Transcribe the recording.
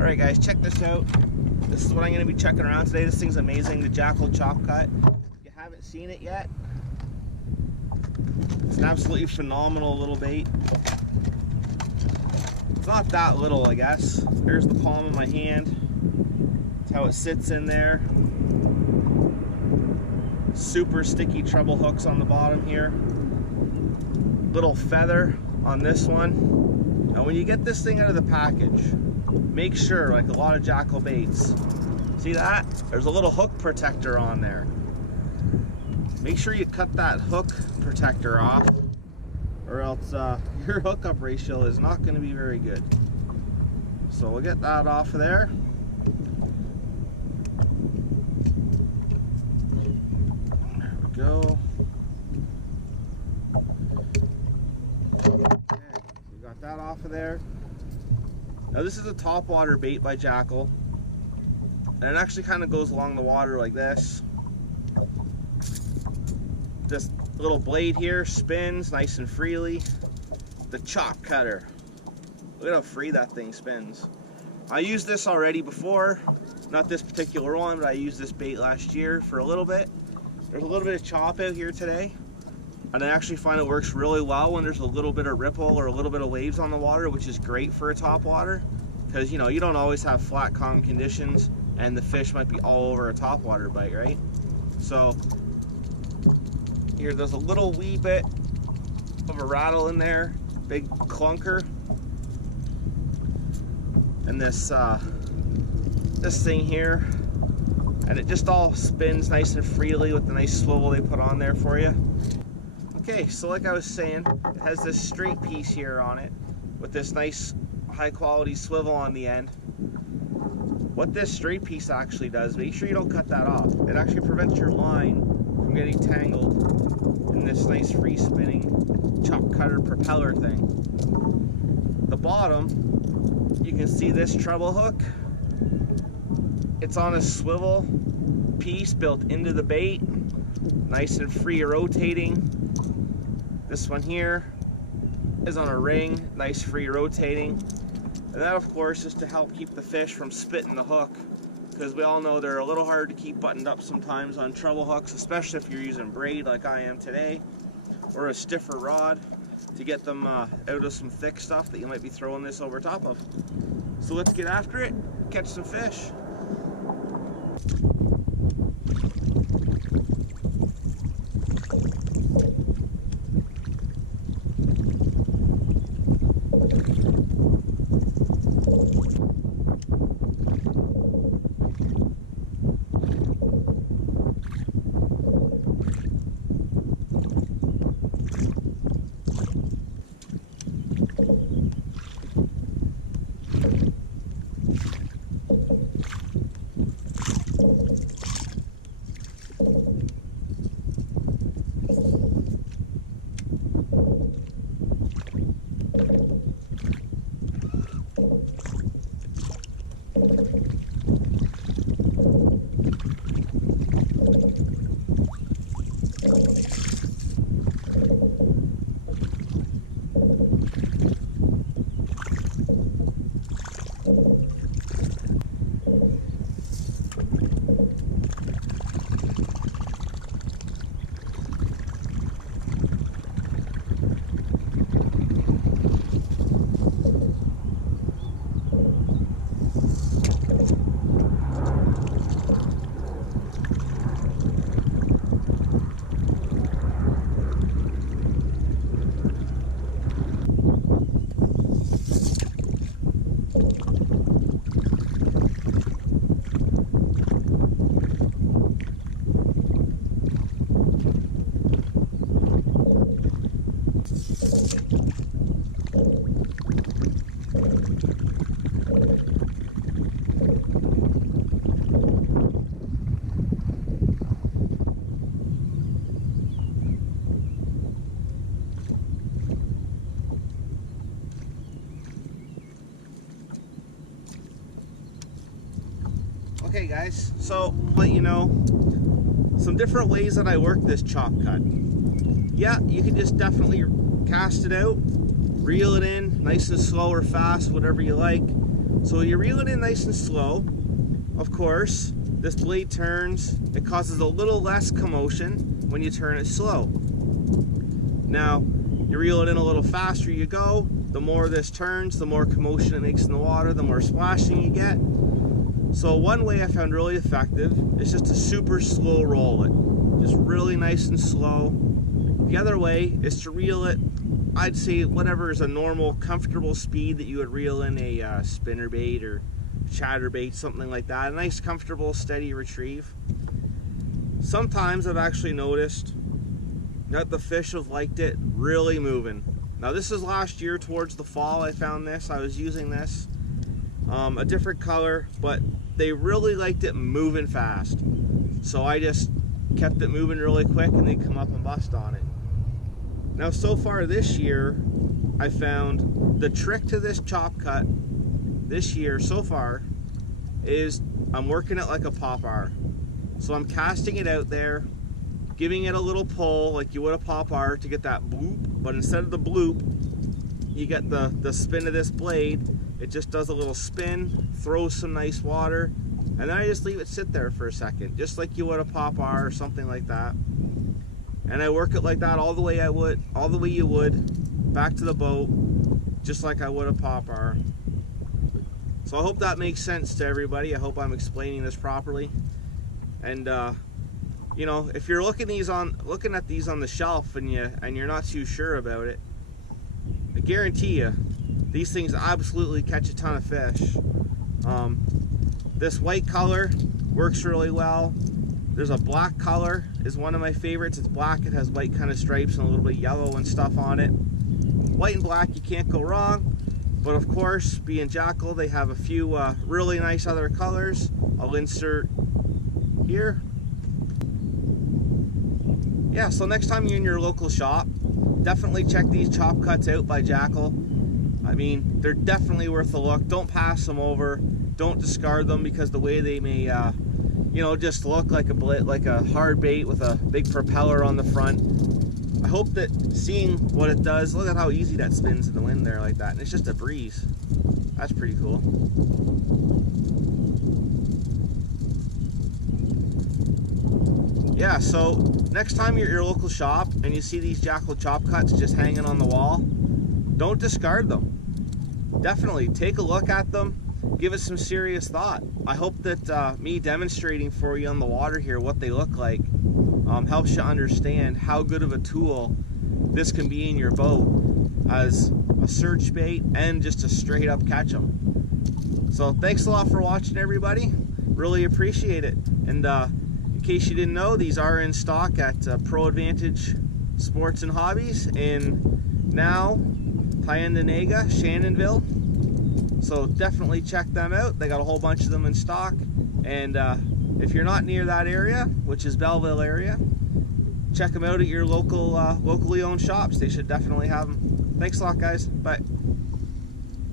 Alright guys, check this out. This is what I'm going to be checking around today. This thing's amazing, the Jackall chop cut. If you haven't seen it yet, it's an absolutely phenomenal little bait. It's not that little, I guess. Here's the palm of my hand. That's how it sits in there. Super sticky treble hooks on the bottom here. Little feather on this one. And when you get this thing out of the package, make sure, like a lot of Jackall baits, see that? There's a little hook protector on there. Make sure you cut that hook protector off, or else your hookup ratio is not going to be very good. So we'll get that off of there. There we go. Okay, we got that off of there. Now this is a topwater bait by Jackall, and it actually kind of goes along the water like this. This little blade here spins nice and freely. The chop cutter, look at how free that thing spins. I used this already before, not this particular one, but I used this bait last year for a little bit. There's a little bit of chop out here today, and I actually find it works really well when there's a little bit of ripple or a little bit of waves on the water, which is great for a topwater, because you know, you don't always have flat calm conditions and the fish might be all over a topwater bite, right? So here, there's a little wee bit of a rattle in there, big clunker, and this thing here, and it just all spins nice and freely with the nice swivel they put on there for you. Okay, so like I was saying, it has this straight piece here on it with this nice high quality swivel on the end. What this straight piece actually does, make sure you don't cut that off. It actually prevents your line from getting tangled in this nice free spinning chop cutter propeller thing. The bottom, you can see this treble hook. It's on a swivel piece built into the bait, nice and free rotating. This one here is on a ring, nice free rotating. And that of course is to help keep the fish from spitting the hook, because we all know they're a little hard to keep buttoned up sometimes on treble hooks, especially if you're using braid like I am today, or a stiffer rod to get them out of some thick stuff that you might be throwing this over top of. So let's get after it, catch some fish. Okay guys, so I'll let you know some different ways that I work this chop cut. Yeah, you can just definitely cast it out, reel it in, nice and slow or fast, whatever you like. So you reel it in nice and slow. Of course, this blade turns. It causes a little less commotion when you turn it slow. Now, you reel it in a little faster you go, the more this turns, the more commotion it makes in the water, the more splashing you get. So one way I found really effective is just to super slow roll it. Just really nice and slow. The other way is to reel it, I'd say whatever is a normal, comfortable speed that you would reel in a spinnerbait or chatterbait, something like that. A nice, comfortable, steady retrieve. Sometimes I've actually noticed that the fish have liked it really moving. Now this is last year towards the fall I found this. I was using this, a different color, but they really liked it moving fast. So I just kept it moving really quick and they'd come up and bust on it. Now so far this year, I found the trick to this chop cut this year so far is I'm working it like a popper. So I'm casting it out there, giving it a little pull like you would a popper to get that bloop, but instead of the bloop, you get the spin of this blade. It just does a little spin, throws some nice water, and then I just leave it sit there for a second, just like you would a popper or something like that. And I work it like that all the way you would, back to the boat, just like I would a popper. So I hope that makes sense to everybody. I hope I'm explaining this properly. And you know, if you're looking at these on the shelf and you're not too sure about it, I guarantee you, these things absolutely catch a ton of fish. This white color works really well. There's a black color is one of my favorites. It's black, it has white kind of stripes and a little bit of yellow and stuff on it. White and black, you can't go wrong. But of course, being Jackall, they have a few really nice other colors. I'll insert here. Yeah, so next time you're in your local shop, definitely check these chop cuts out by Jackall. I mean, they're definitely worth a look. Don't pass them over. Don't discard them because the way they may, you know, just look like a hard bait with a big propeller on the front. I hope that seeing what it does, look at how easy that spins in the wind there like that. And it's just a breeze. That's pretty cool. Yeah, so next time you're at your local shop and you see these Jackall chop cuts just hanging on the wall, don't discard them. Definitely take a look at them, give it some serious thought. I hope that me demonstrating for you on the water here what they look like helps you understand how good of a tool this can be in your boat as a search bait and just to straight up catch them. So thanks a lot for watching, everybody. Really appreciate it. And in case you didn't know, these are in stock at Pro Advantage Sports and Hobbies in now Tyendinaga, Shannonville. So definitely check them out. They got a whole bunch of them in stock. And if you're not near that area, which is Belleville area, check them out at your local locally owned shops. They should definitely have them. Thanks a lot, guys. Bye.